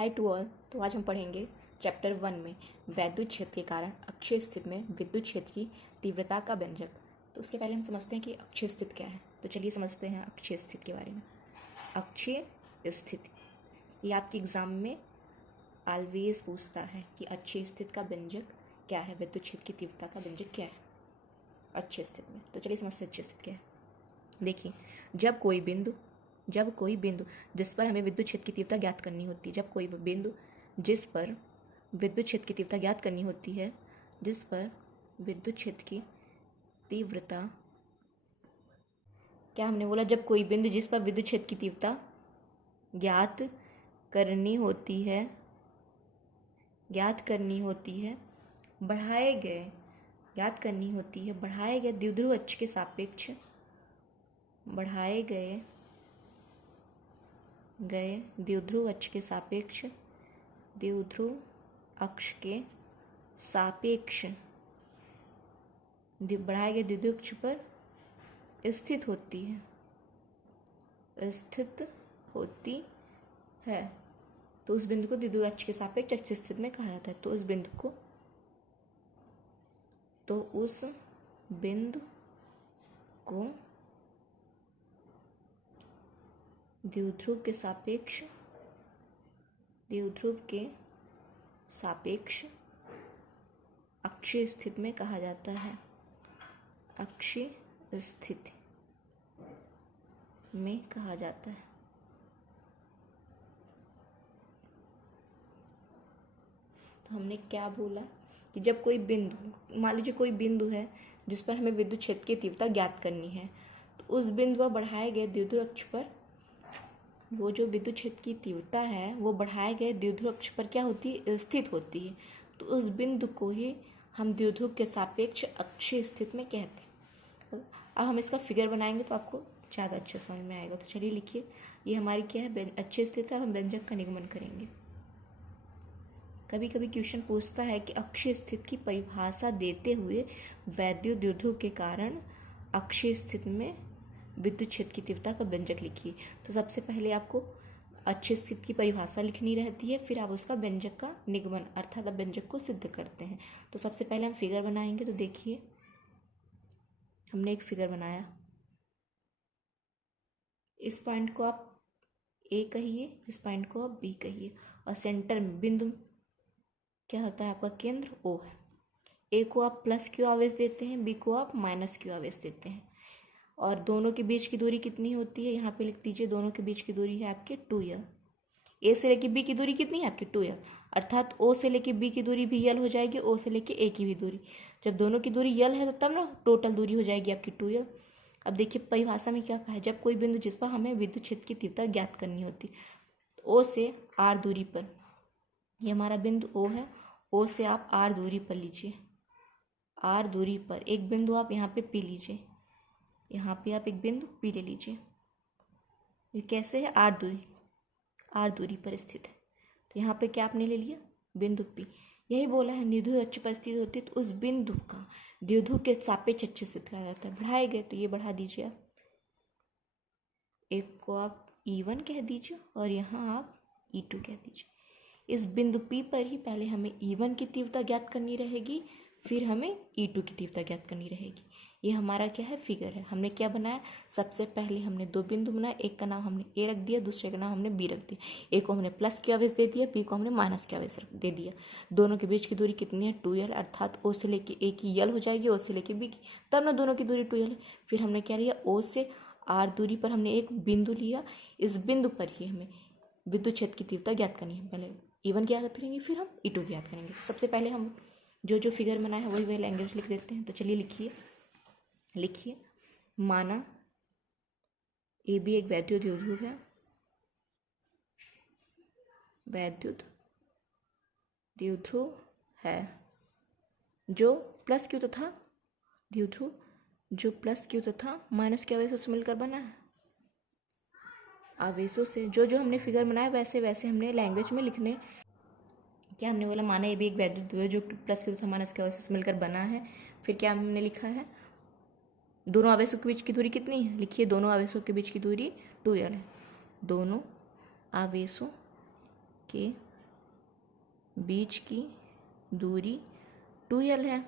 Hi to all. तो आज हम पढ़ेंगे चैप्टर 1 में वैद्युत क्षेत्र के कारण अक्षीय स्थिति में विद्युत क्षेत्र की तीव्रता का व्यंजक। तो उसके पहले हम समझते हैं कि अक्षीय स्थिति क्या है। तो चलिए समझते हैं अक्षीय स्थिति के बारे में। अक्षीय स्थिति ये आपके एग्जाम में ऑलवेज पूछता है कि अक्षीय स्थिति का व्यंजक क्या है, विद्युत क्षेत्र की तीव्रता का व्यंजक क्या है अक्षीय स्थिति में। तो चलिए समझते हैं अक्षीय स्थिति क्या है। देखिए, जब कोई बिंदु जिस पर हमें विद्युत क्षेत्र की तीव्रता ज्ञात करनी होती है, जब कोई बिंदु जिस पर विद्युत क्षेत्र की तीव्रता ज्ञात करनी होती है, जिस पर विद्युत क्षेत्र की तीव्रता, क्या हमने बोला, जब कोई बिंदु जिस पर विद्युत क्षेत्र की तीव्रता ज्ञात करनी होती है बढ़ाए गए द्विध्रुव अक्ष के सापेक्ष द्विध्रुव अक्ष के सापेक्ष बढ़ाए गए द्विध्रुव अक्ष पर स्थित होती है तो उस बिंदु को द्विध्रुव अक्ष के सापेक्ष अक्षीय स्थिति में कहा जाता है। तो उस बिंदु को द्विध्रुव के सापेक्ष अक्षीय स्थिति में कहा जाता है। तो हमने क्या बोला कि जब कोई बिंदु, मान लीजिए कोई बिंदु है जिस पर हमें विद्युत क्षेत्र की तीव्रता ज्ञात करनी है, तो उस बिंदु पर बढ़ाए गए द्विध्रुव अक्ष पर, वो जो विद्युत क्षेत्र की तीव्रता है वो बढ़ाए गए द्विध्रुव अक्ष पर क्या होती है, स्थित होती है। तो उस बिंदु को ही हम द्विध्रुव के सापेक्ष अक्षीय स्थिति में कहते हैं। अब हम इसका फिगर बनाएंगे तो आपको ज़्यादा अच्छे समझ में आएगा। तो चलिए लिखिए, ये हमारी क्या है, अक्षीय स्थिति। अब हम व्यंजक का निगमन करेंगे। कभी कभी क्वेश्चन पूछता है कि अक्षीय स्थिति की परिभाषा देते हुए वैद्युत द्विध्रुव के कारण अक्षीय स्थिति में विद्युत क्षेत्र की तीव्रता का व्यंजक लिखिए। तो सबसे पहले आपको अक्षीय स्थिति की परिभाषा लिखनी रहती है, फिर आप उसका व्यंजक का निगमन अर्थात आप व्यंजक को सिद्ध करते हैं। तो सबसे पहले हम फिगर बनाएंगे। तो देखिए, हमने एक फिगर बनाया। इस पॉइंट को आप ए कहिए, इस पॉइंट को आप बी कहिए, और सेंटर में बिंदु क्या होता है, आपका केंद्र ओ है। ए को आप प्लस क्यू आवेश देते हैं, बी को आप माइनस क्यू आवेश देते हैं, और दोनों के बीच की दूरी कितनी होती है, यहाँ पे लिख दीजिए। दोनों के बीच की दूरी है आपके 2l। ए से लेके बी की दूरी कितनी है आपकी 2l, अर्थात ओ से लेके बी की दूरी भी यल हो जाएगी, ओ से लेके ए की भी दूरी। जब दोनों की दूरी यल है तो तब ना टोटल दूरी हो जाएगी आपकी 2l। अब देखिए परिभाषा में क्या कहा है, जब कोई बिंदु जिस पर हमें विद्युत क्षेत्र की तीव्रता ज्ञात करनी होती, ओ से आर दूरी पर, ये हमारा बिंदु ओ है, ओ से आप आर दूरी पर लीजिए। आर दूरी पर एक बिंदु आप यहाँ पे पी लीजिए, यहाँ पे आप एक बिंदु पी ले लीजिए। ये कैसे है, आर दूरी पर स्थित है। तो यहाँ पे क्या आपने ले लिया, बिंदु पी। यही बोला है द्विध्रुव अक्ष पर स्थित होती है तो उस बिंदु का द्विध्रुव के सापेक्ष अक्ष स्थित कहा जाता है। बढ़ाए गए तो ये बढ़ा दीजिए आप, एक को आप E1 कह दीजिए और यहाँ आप E2 कह दीजिए। इस बिंदु P पर ही पहले हमें E1 की तीव्रता ज्ञात करनी रहेगी, फिर हमें E2 की तीव्रता ज्ञात करनी रहेगी। ये हमारा क्या है, फिगर है। हमने क्या बनाया, सबसे पहले हमने दो बिंदु बनाए, एक का नाम हमने ए रख दिया, दूसरे का नाम हमने बी रख दिया। ए को हमने प्लस के आवेश दे दिया, बी को हमने माइनस के आवेश दे दिया। दोनों के बीच की दूरी कितनी है, 2l, अर्थात ओ से लेके ए की यल हो जाएगी, ओ से लेके बी की, तब ना दोनों की दूरी 2l है। फिर हमने क्या लिया, ओ से आर दूरी पर हमने एक बिंदु लिया। इस बिंदु पर ही हमें विद्युत क्षेत्र की तीव्रता ज्ञात करनी है। पहले E1 ज्ञात करेंगे, फिर हम E2 ज्ञात करेंगे। सबसे पहले हम जो फिगर बनाए हैं वही लैंग्वेज लिख देते हैं। तो चलिए लिखिए, माना ए बी एक वैद्युत द्विध्रुव है, जो प्लस क्यू तथा द्विध्रुव जो प्लस क्यू तथा माइनस क्यू आवेशों से मिलकर बना है। आवेशों से जो हमने फिगर बनाया वैसे वैसे हमने लैंग्वेज में लिखने। क्या हमने बोला, माना ये भी एक वैद्युत द्विध्रुव जो प्लस क्यू तथा माइनस क्यू आवेशों से मिलकर बना है। फिर क्या हमने लिखा है, दोनों आवेशों के बीच की दूरी कितनी है, लिखिए, दोनों आवेशों के बीच की दूरी 2l है। दोनों आवेशों के बीच की दूरी 2l है,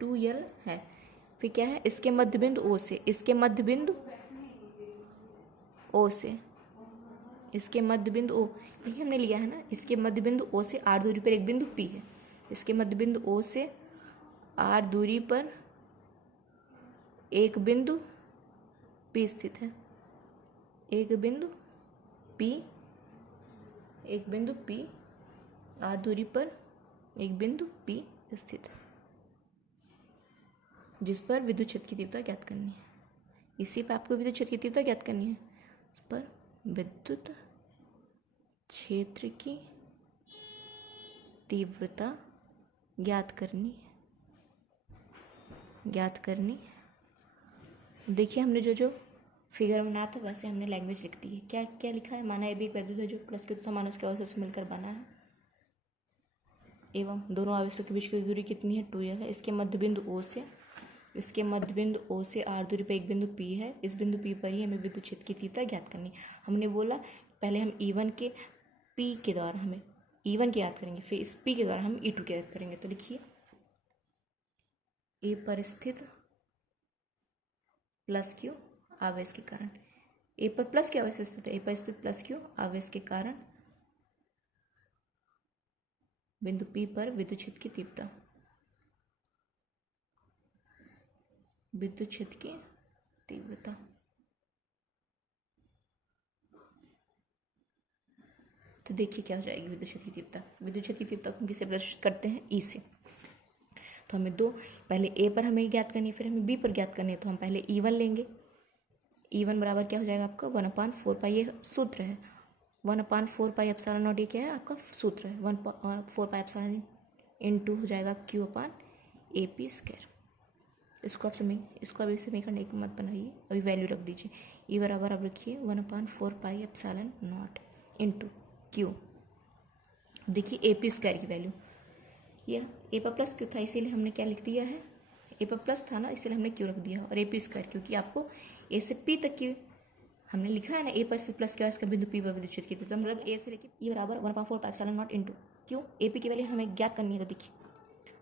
2l है। फिर क्या है, इसके मध्य बिंदु O से, इसके मध्य बिंदु O से, इसके मध्य बिंदु O, यही हमने लिया है ना, इसके मध्य बिंदु O से r दूरी पर एक बिंदु P है। इसके मध्य बिंदु O से r दूरी पर एक बिंदु P स्थित है, एक बिंदु P, एक बिंदु P, r दूरी पर एक बिंदु P स्थित है, जिस पर विद्युत क्षेत्र की तीव्रता ज्ञात करनी है। इसी पर आपको विद्युत क्षेत्र की तीव्रता ज्ञात करनी है, इस पर विद्युत क्षेत्र की तीव्रता ज्ञात करनी, ज्ञात करनी। देखिए हमने जो जो फिगर बनाया था वैसे हमने लैंग्वेज लिख दी है। क्या क्या लिखा है, माना एक विद्युत है जो प्लस के तथा माइनस के आवेशों से मिलकर बना है, एवं दोनों आवेशों के बीच की दूरी कितनी है, 2l है। इसके मध्य बिंदु O से, इसके मध्य बिंदु O से r दूरी पर एक बिंदु P है। इस बिंदु P पर ही हमें विद्युत क्षेत्र की तीव्रता ज्ञात करनी। हमने बोला पहले हम E1 के P के द्वारा हमें E1 की याद करेंगे, फिर इस P के द्वारा हम E2 की याद करेंगे। तो लिखिए A पर स्थित प्लस Q आवेश के कारण, A पर प्लस Q आवेश स्थित है, A पर स्थित प्लस Q आवेश के कारण बिंदु P पर विद्युत क्षेत्र की तीव्रता, विद्युत क्षेत्र की तीव्रता। तो देखिए क्या हो जाएगी विद्युत क्षेत्र की तीव्रता। विद्युत क्षेत्र की तीव्रता को हम किससे प्रदर्शित करते हैं, E से। तो हमें दो, पहले A पर हमें ज्ञात करनी है, फिर हमें B पर ज्ञात करनी है। तो हम पहले E1 लेंगे। E1 बराबर क्या हो जाएगा आपका 1/4 पाई, ये सूत्र है। 1/4 पाई एप्सिलॉन नॉट, ये क्या है आपका सूत्र है। 1/4 पाई एप्सिलॉन इनटू हो जाएगा Q/AP²। इसको आप इसको अभी समय करने की मत बनाइए, अभी वैल्यू रख दीजिए। E बराबर आप रखिए 1/4 pi epsilon naught into Q। देखिए AP² की वैल्यू, यह A पर प्लस Q था इसीलिए हमने क्या लिख दिया है, A पर प्लस था ना इसलिए हमने Q रख दिया, और AP² क्योंकि आपको A से P तक की हमने लिखा है ना, A पर से प्लस Q इसका बिंदु P पर विद्युत क्षेत्र की तीव्रता, मतलब A से लेके E बराबर 1/4 pi epsilon naught into Q। AP की वैल्यू हमें ज्ञात करनी है। तो देखिए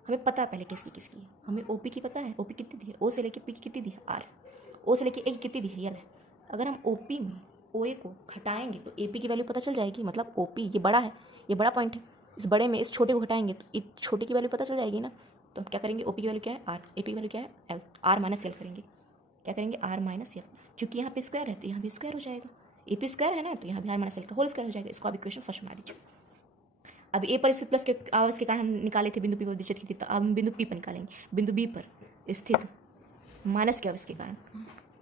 हमें पता है पहले किसकी किसकी है, हमें OP की पता है, OP कितनी दी है, O से लेके P की कितनी दी है R, O से लेके A की कितनी दी है, L है। अगर हम OP में OA को घटाएंगे तो AP की वैल्यू पता चल जाएगी, मतलब OP ये बड़ा है, ये बड़ा पॉइंट है, इस बड़े में इस छोटे को घटाएंगे तो इस छोटे की वैल्यू पता चल जाएगी ना। तो हम क्या करेंगे, OP की वैल्यू क्या है R, AP की वैल्यू क्या है L, R माइनस L करेंगे। क्या करेंगे, R माइनस L, क्योंकि यहाँ पे स्क्वायर है तो यहाँ भी स्क्वायर हो जाएगा, AP² है ना तो यहाँ भी R माइनस L का होल स्क्वायर हो जाएगा। इसको आप इक्वेशन फर्स्ट बना दीजिए। अब A पर स्थित प्लस के आवेश के कारण हम निकाले थे बिंदु P पर विद्युत क्षेत्र की तीव्रता, अब हम बिंदु P पर निकालेंगे। बिंदु B पर स्थित माइनस Q आवेश के कारण,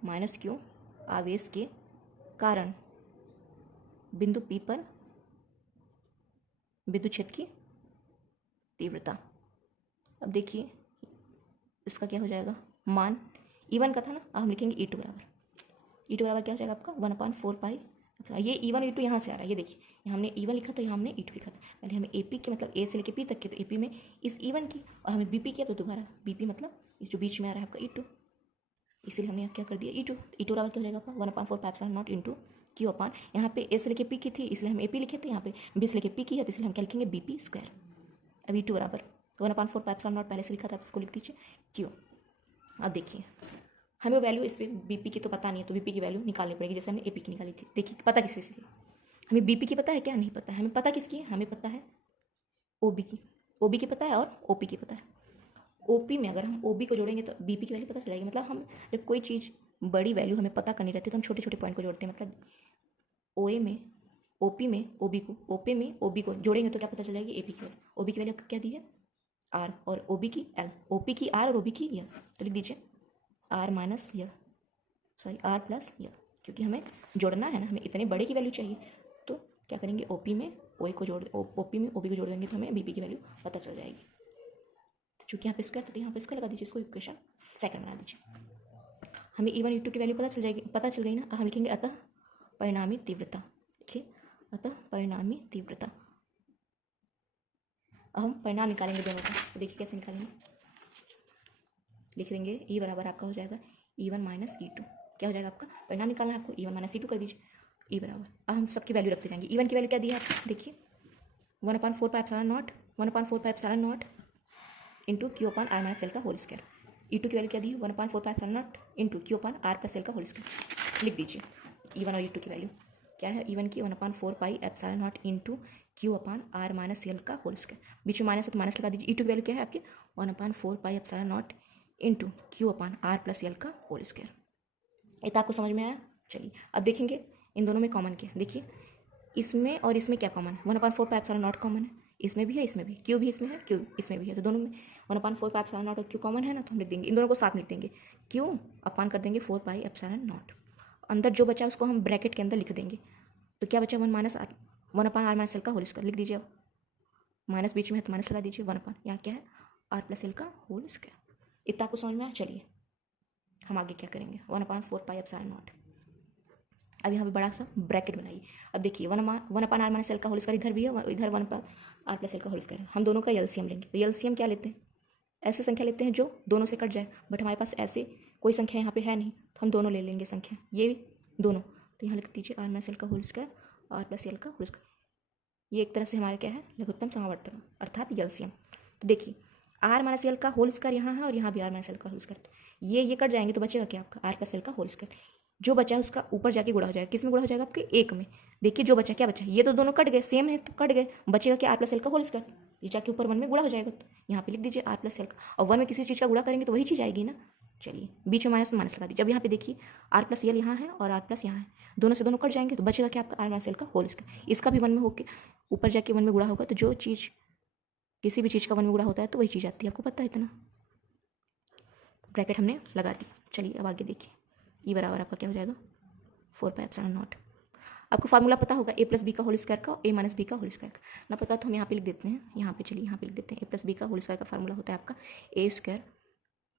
माइनस Q आवेश के कारण बिंदु P पर विद्युत क्षेत्र की तीव्रता। अब देखिए इसका क्या हो जाएगा, मान E1 का था ना, अब हम लिखेंगे E2 बराबर, E2 बराबर क्या हो जाएगा आपका 1/4 पाई। ये E1 E2 यहाँ से आ रहा है, ये देखिए यहाँ हमने E1 लिखा था, यहाँ हमने E2 लिखा था। पहले हमें AP के मतलब A से लेके P तक की, तो AP में इस E1 की, और हमें BP किया तो दोबारा BP मतलब इस जो बीच में आ रहा है आपका E2, इसीलिए हमने क्या कर दिया E2। E2 बराबर क्या हो जाएगा आपका 1/4 pi epsilon naught into Q अपान, यहाँ पे A से लेके P की थी इसलिए हम AP लिखे थे, यहाँ पे B से लेके P की है तो इसलिए हम क्या लिखेंगे BP²। अब E2 बराबर 1/4 पाई एप्सिलॉन नॉट पहले से लिखा था, इसको लिख दीजिए Q। अब देखिए हमें वैल्यू इस पर BP की तो पता नहीं है, तो BP की वैल्यू निकालनी पड़ेगी, जैसे हमने AP की निकाली थी। देखिए पता किससे से, हमें BP की पता है क्या, नहीं पता है। हमें पता किसकी है, हमें पता है OB की, OB की पता है और OP की पता है। OP में अगर हम OB को जोड़ेंगे तो BP की वैल्यू पता चल जाएगी। मतलब हम जब कोई चीज़ बड़ी वैल्यू हमें पता करनी रहती है तो हम छोटे छोटे पॉइंट को जोड़ते हैं। मतलब OA में OP में OB को, OP में OB को जोड़ेंगे तो क्या पता चल जाएगी, AP की वैल्यू। OB की वैल्यू क्या दी है R, और OB की L, OP की R और OB की L। तो लिख दीजिए R minus L, sorry R plus L, क्योंकि हमें जोड़ना है ना, हमें इतने बड़े की वैल्यू चाहिए। तो क्या करेंगे, OP में OA को जोड़, OP में OB को जोड़ देंगे तो हमें BP की वैल्यू पता चल जाएगी। तो चूँकि यहाँ पे स्क्वायर तो यहाँ पे स्क्वायर लगा दीजिए, इसको इक्वेशन सेकंड बना दीजिए। हमें E1 E2 की वैल्यू पता चल जाएगी, पता चल गई ना। हम लिखेंगे अतः परिणामी तीव्रता, देखिए अतः परिणामी तीव्रता। अब हम परिणाम निकालेंगे दोनों का, तो देखिए कैसे निकालेंगे, लिख देंगे E बराबर आपका हो जाएगा E1 माइनस E2। क्या हो जाएगा आपका, परिणाम निकालना है आपको, E1 माइनस E2 कर दीजिए। E बराबर, अब हम सबकी वैल्यू रखते जाएंगे। E1 की वैल्यू क्या दी है आपको, देखिए 1/4 pi epsilon naught into q upon r minus l का होल स्क्वायर। E2 की वैल्यू क्या दी है 1/4 pi epsilon naught into q upon r plus l का होल स्क्वायर। लिख दीजिए E1 और E2 की वैल्यू क्या है। E1 की 1/4 pi epsilon naught into q upon r minus l का होल स्क्वायर, बीच में माइनस है तो माइनस लगा दीजिए। E2 की वैल्यू क्या है आपके 1/4 pi epsilon naught into q upon r plus l का होल स्क्वायर। इतना आपको समझ में आया। चलिए अब देखेंगे इन दोनों में कॉमन क्या है। देखिए इसमें और इसमें क्या कॉमन है 1/4 पाई एप्सिलॉन नॉट कॉमन है, इसमें भी है इसमें भी, क्यू भी इसमें है क्यू इसमें भी है, तो दोनों में 1/4 पाई एप्सिलॉन नॉट और क्यू कॉमन है ना, तो हम लिख देंगे इन दोनों को साथ में लिख देंगे। क्यू अपन कर देंगे 4 पाई एप्सिलॉन नॉट, अंदर जो बचा उसको हम ब्रैकेट के अंदर लिख देंगे। तो क्या बचा 1/r-1/r-एल का होल स्क्वायर। लिख दीजिए अब, माइनस बीच में है तो माइनस लगा दीजिए। 1/, यहाँ क्या है आर प्लस एल का होल स्क्वायर। इतना आपको समझ में आया। चलिए हम आगे क्या करेंगे 1/4 पाई एप्सिलॉन नॉट। अब यहाँ पे बड़ा सा ब्रैकेट बनाइए। अब देखिए 1/r-एल का होल स्क्वायर इधर भी है, इधर 1/r+l का होल स्क्वायर है। हम दोनों का एलसीएम लेंगे। तो एलसीएम क्या लेते हैं, ऐसे संख्या लेते हैं जो दोनों से कट जाए, बट हमारे पास ऐसे कोई संख्या यहाँ पे है नहीं, तो हम दोनों ले लेंगे संख्या, ये दोनों। तो यहाँ लिख दीजिए r-l का होल स्क्वायर r+l का होल स्क्वायर। ये एक तरह से हमारे क्या है लघुत्तम समावर्तक अर्थात एलसीएम। तो देखिए r-l का होल स्क्वायर यहाँ है और यहाँ भी r-l का होल स्क्वायर, ये कट जाएंगे तो बचेगा क्या आपका r+l का होल स्क्वायर। जो बचा है उसका ऊपर जाके गुणा हो जाएगा। किस में गुणा हो जाएगा आपके एक में। देखिए जो बचा क्या बचा, ये तो दोनों कट गए सेम है तो कट गए, बचेगा क्या r+l का होल स्क्वायर। ये जाके ऊपर 1 में गुणा हो जाएगा, तो यहाँ पे लिख दीजिए r+l का, और 1 में किसी चीज़ का गुणा करेंगे तो वही चीज़ आएगी ना। चलिए बीच में माइनस तो माइनस लगा दीजिए। अब यहाँ पे देखिए r+l यहाँ है और r+ यहाँ है, दोनों से दोनों कट जाएंगे तो बचेगा क्या आपका r-l का होल स्क्वायर। इसका भी 1 में होकर ऊपर जाके 1 में गुणा होगा, तो जो चीज़ किसी भी चीज़ का 1 में गुणा होता है तो वही चीज़ आती है, आपको पता है इतना। ब्रैकेट हमने लगा दी। चलिए अब आगे देखिए ये बराबर आपका क्या हो जाएगा 4 पाई एप्सिलॉन नॉट। आपको फार्मूला पता होगा a+b का होल स्क्वायर का, a-b का होल स्क्वायर का। ना पता तो हम यहाँ पे लिख देते हैं, यहाँ पे चलिए यहाँ पे लिख देते हैं a+b का होल स्क्वायर का फार्मूला होता है आपका a²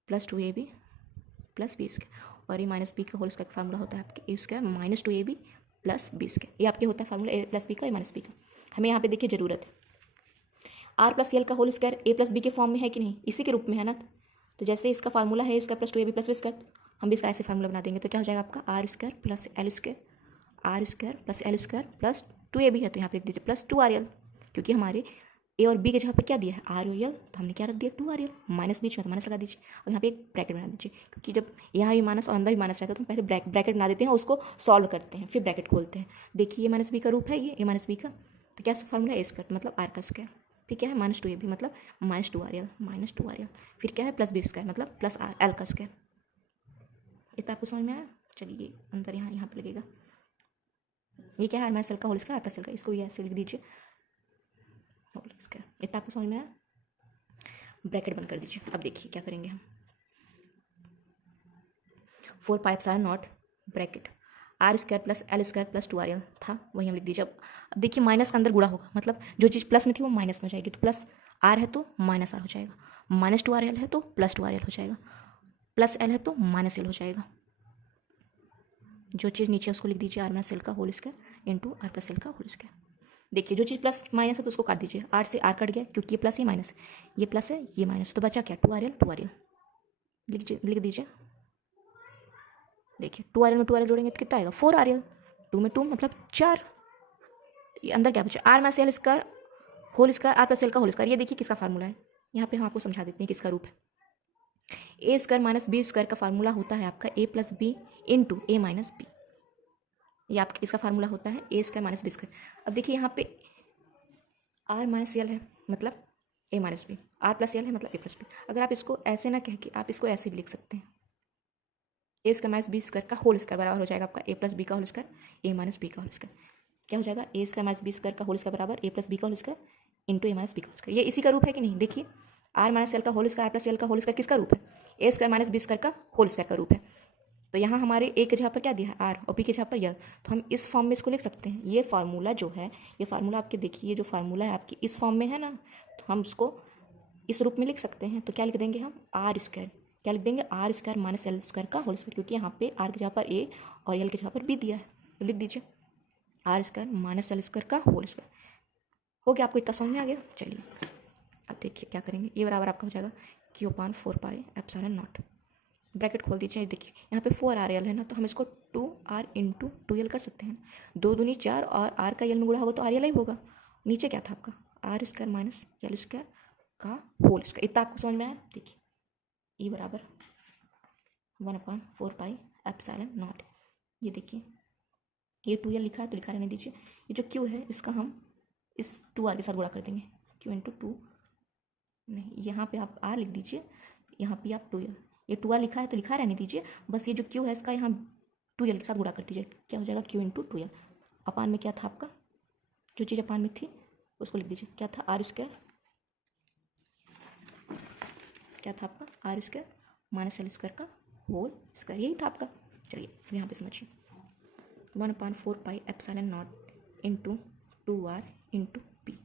+ 2ab + b², और a-b का होल स्क्वायर का फार्मूला होता है आपके a² - 2ab + b²। ये आपके होता है फार्मूला a+b का a-b का। हमें यहाँ पे देखिए ज़रूरत है r+l का होल स्क्वायर a+b के फॉर्म में है कि नहीं, इसी के रूप में है ना। तो जैसे इसका फार्मूला है a² + 2ab + b², हम भी इसका ऐसे फार्मूला बना देंगे। तो क्या हो जाएगा आपका r² + l² r² + l² + 2ab है, तो यहाँ पे लिख दीजिए प्लस 2rl, क्योंकि हमारे a और b के जगह पे क्या दिया है r और l, तो हमने क्या रख दिया 2rl, माइनस बीच में तो माइनस लगा दीजिए। अब यहाँ पे एक ब्रैकेट बना दीजिए, क्योंकि जब यहाँ भी माइनस और अंदर भी माइनस रहता है तो हम पहले ब्रैकेट बना देते हैं, उसको सॉल्व करते हैं, फिर ब्रैकेट खोलते हैं। देखिए ये -b का रूप है, ये a-b का, तो क्या फार्मूला a² मतलब r का स्क्वायर, फिर क्या है -2ab मतलब -2rl, फिर क्या है +b² मतलब +l का स्क्वायर। इतना आपको समझ में आया। चलिए अंदर यहाँ पे लगेगा, ये क्या है r-l का होल स्क्वायर r+l का, इसको ये ऐसे लिख दीजिए होल स्क्वायर। इतना आपको समझ में आया। ब्रैकेट बंद कर दीजिए। अब देखिए क्या करेंगे हम 4 पाई epsilon not bracket r² + l² + 2rl था, वही हम लिख दीजिए। अब देखिए माइनस के अंदर गुणा होगा, मतलब जो चीज़ प्लस में थी वो माइनस में हो जाएगी, तो प्लस r है तो माइनस r हो जाएगा, -2rl है तो +2rl हो जाएगा, +l है तो -l हो जाएगा। जो चीज़ नीचे उसको लिख दीजिए r-l का होल स्क्वायर इंटू r+l का होल स्क्वायर। देखिए जो चीज़ प्लस माइनस है तो उसको काट दीजिए, r से r कट गया क्योंकि ये प्लस ये माइनस, ये प्लस है ये माइनस, तो बचा क्या 2rl लिख दीजिए। देखिए 2rl में 2rl जोड़ेंगे तो कितना आएगा 4rl, 2 में 2 मतलब 4। ये अंदर क्या बचा r-l² होल स्क्वायर r+l का होल स्क्वायर। ये देखिए किसका फार्मूला है, यहाँ पे हम आपको समझा देते हैं किसका रूप है। a² - b² का फार्मूला होता है आपका a + b into a - b। ये आपका इसका फार्मूला होता है a² - b²। अब देखिए यहाँ पे r-l है मतलब a - b, r+l है मतलब a + b। अगर आप इसको ऐसे ना कह के आप इसको ऐसे भी लिख सकते हैं, a² - b² का होल स्क्वायर बराबर हो जाएगा आपका a + b का होल स्क्वायर a - b का होल स्क्वायर। क्या हो जाएगा a² - b² का होल स्क्वायर बराबर a + b का whole square into a - b का होल स्क्वायर। ये इसी का रूप है कि नहीं। देखिए r-l का होल स्क्वायर r+l का होल स्क्वायर किसका रूप है, a² - b² का होल स्क्वायर का रूप है। तो यहाँ हमारे a के जगह पर क्या दिया है r और b के जगह पर l, तो हम इस फॉर्म में इसको लिख सकते हैं। ये फार्मूला जो है, ये फार्मूला आपके देखिए, ये जो फार्मूला है आपकी इस फॉर्म में है ना, तो हम उसको इस रूप में लिख सकते हैं। तो क्या लिख देंगे हम r², क्या लिख देंगे r² - l² का होल स्क्वायर, क्योंकि यहाँ पे r की जगह पर a और l की जगह पर b दिया है, तो लिख दीजिए r² - l² का होल स्क्वायर। हो गया, आपको इतना समझ में आ गया। चलिए अब देखिए क्या करेंगे, ये बराबर आपका हो जाएगा q/4 pi epsilon not. Bracket खोल दीजिए। देखिए यहाँ पे 4rl है ना, तो हम इसको 2r इंटू 2l कर सकते हैं। 2 दूनी 4 और r का l में गुणा होगा तो rl ही होगा। नीचे क्या था आपका r square minus l square का होल स्क्वायर। इतना आपको समझ में आया? देखिए ई बराबर 1/4 पाई एप्सिलॉन नॉट। ये देखिए ये 2l लिखा है तो लिखा रहने दीजिए। ये जो q है इसका हम इस 2r के साथ गुणा कर देंगे। q इंटू 2 नहीं, यहाँ पे आप r लिख दीजिए, यहाँ पे आप 2l। ये 2r लिखा है तो लिखा रहने दीजिए, बस ये जो q है इसका यहाँ 2l के साथ गुणा कर दीजिए। क्या हो जाएगा? q into 2l। अपान में क्या था आपका? जो चीज़ अपान में थी उसको लिख दीजिए। क्या था? R square. क्या था आपका? R square minus l square का होल स्क्वायर, यही था आपका। चलिए यहाँ पे समझिए 1/4 pi epsilon naught into 2r into p.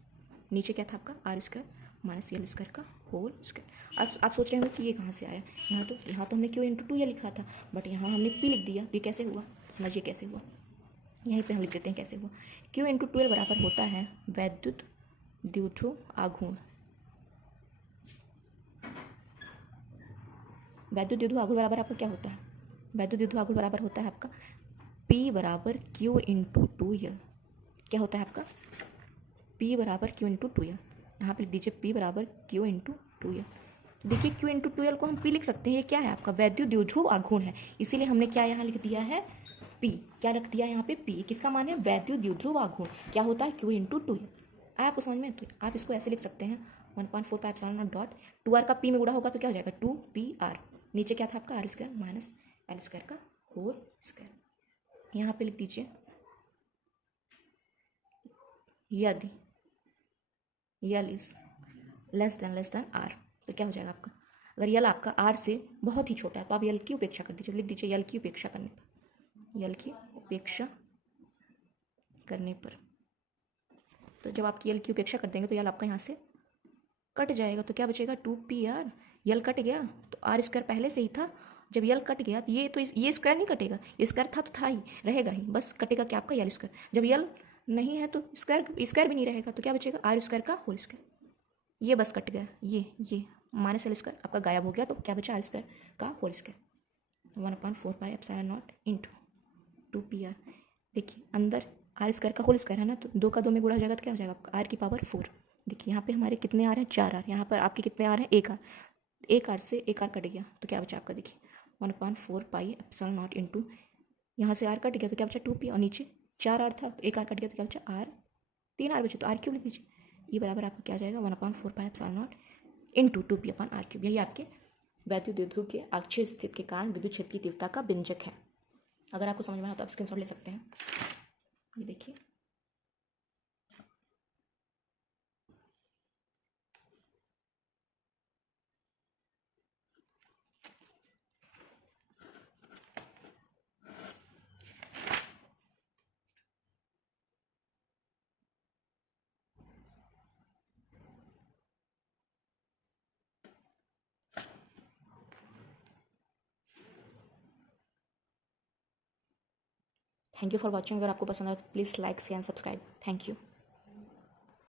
नीचे क्या था आपका? R square minus l square का होल स्क्वायर। आप सोच रहे होंगे कि ये कहाँ से आया? यहाँ तो हमने क्यू इंटू 2 ये लिखा था, बट यहाँ हमने पी लिख दिया। तो ये कैसे हुआ? समझिए कैसे हुआ। यहीं पे हम लिख देते हैं कैसे हुआ। क्यू इंटू 2l बराबर होता है वैद्युत द्विध्रुव आघूर्ण। वैद्युत द्विध्रुव आघूर्ण बराबर आपका क्या होता है? वैद्युत द्विध्रुव आघूर्ण बराबर होता है आपका P बराबर Q इंटू 2l। क्या होता है आपका? P बराबर Q इंटू 2l। यहाँ पे लिख दीजिए P बराबर Q इंटू 2l। देखिए Q इंटू 2l को हम P लिख सकते हैं। ये क्या है आपका? वैद्युत द्विध्रुव आघूर्ण है, इसीलिए हमने क्या यहाँ लिख दिया है? P। क्या रख दिया यहाँ पे? P। किसका मान है? वैद्युत द्विध्रुव आघूर्ण। क्या होता है? Q into 2l। आपको समझ में? तो आप इसको ऐसे लिख सकते हैं 1/4 pi epsilon not dot 2r का P में गुणा होगा तो क्या हो जाएगा? 2pr। नीचे क्या था आपका? R square minus l square का होल स्क्वायर। यहाँ पे लिख दीजिए यदि l is less than r तो क्या हो जाएगा आपका? अगर यल आपका आर से बहुत ही छोटा है तो आप यल की उपेक्षा कर दीजिए। लिख दीजिए यल की उपेक्षा करने पर, यल की उपेक्षा करने पर। तो जब आप यल की उपेक्षा कर देंगे तो यल आपका यहाँ से कट जाएगा तो क्या बचेगा? 2pr। यल कट गया तो आर स्क्वायर पहले से ही था। जब यल कट गया ये तो ये स्क्वायर नहीं कटेगा, ये स्क्वायर था तो था ही, रहेगा ही, बस कटेगा क्या आपका? यल स्क्वायर। जब यल नहीं है तो स्क्वायर भी नहीं रहेगा तो क्या बचेगा? आर स्क्वायर का होल स्क्वायर। ये बस कट गया, ये माइनस एल स्क्वायर आपका गायब हो गया तो क्या बचा? आर स्क्वायर का whole square. 1/4 pi epsilon naught into 2pr। देखिए अंदर आर स्क्वायर का होल स्क्वायर है ना, तो 2 का 2 में गुणा हो जाएगा तो क्या हो जाएगा आपका? आर की पावर 4। देखिए यहाँ पे हमारे कितने आर हैं? 4 आर। यहाँ पर आपके कितने आर हैं? 1 आर। 1 आर से 1 आर कट गया तो क्या बचा आपका? देखिए 1/4 पाई एप्सिलॉन नॉट इंटू, यहाँ से आर कट गया तो क्या बचा? 2p। और नीचे 4 आर था तो 1 आर कट गया तो क्या बचा? आर। 3 आर बचे तो आर क्यूब लिख दीजिए। ये बराबर आपका क्या जाएगा? 1/4 pi epsilon naught into 2p upon r cube. यही आपके वैद्युत द्विध्रुव के अक्षीय स्थिति के कारण विद्युत क्षेत्र की तीव्रता का व्यंजक है। अगर आपको समझ में आया तो आप स्क्रीनशॉट ले सकते हैं। ये देखिए थैंक यू फॉर वॉचिंग। अगर आपको पसंद आए तो please like share and subscribe. Thank you.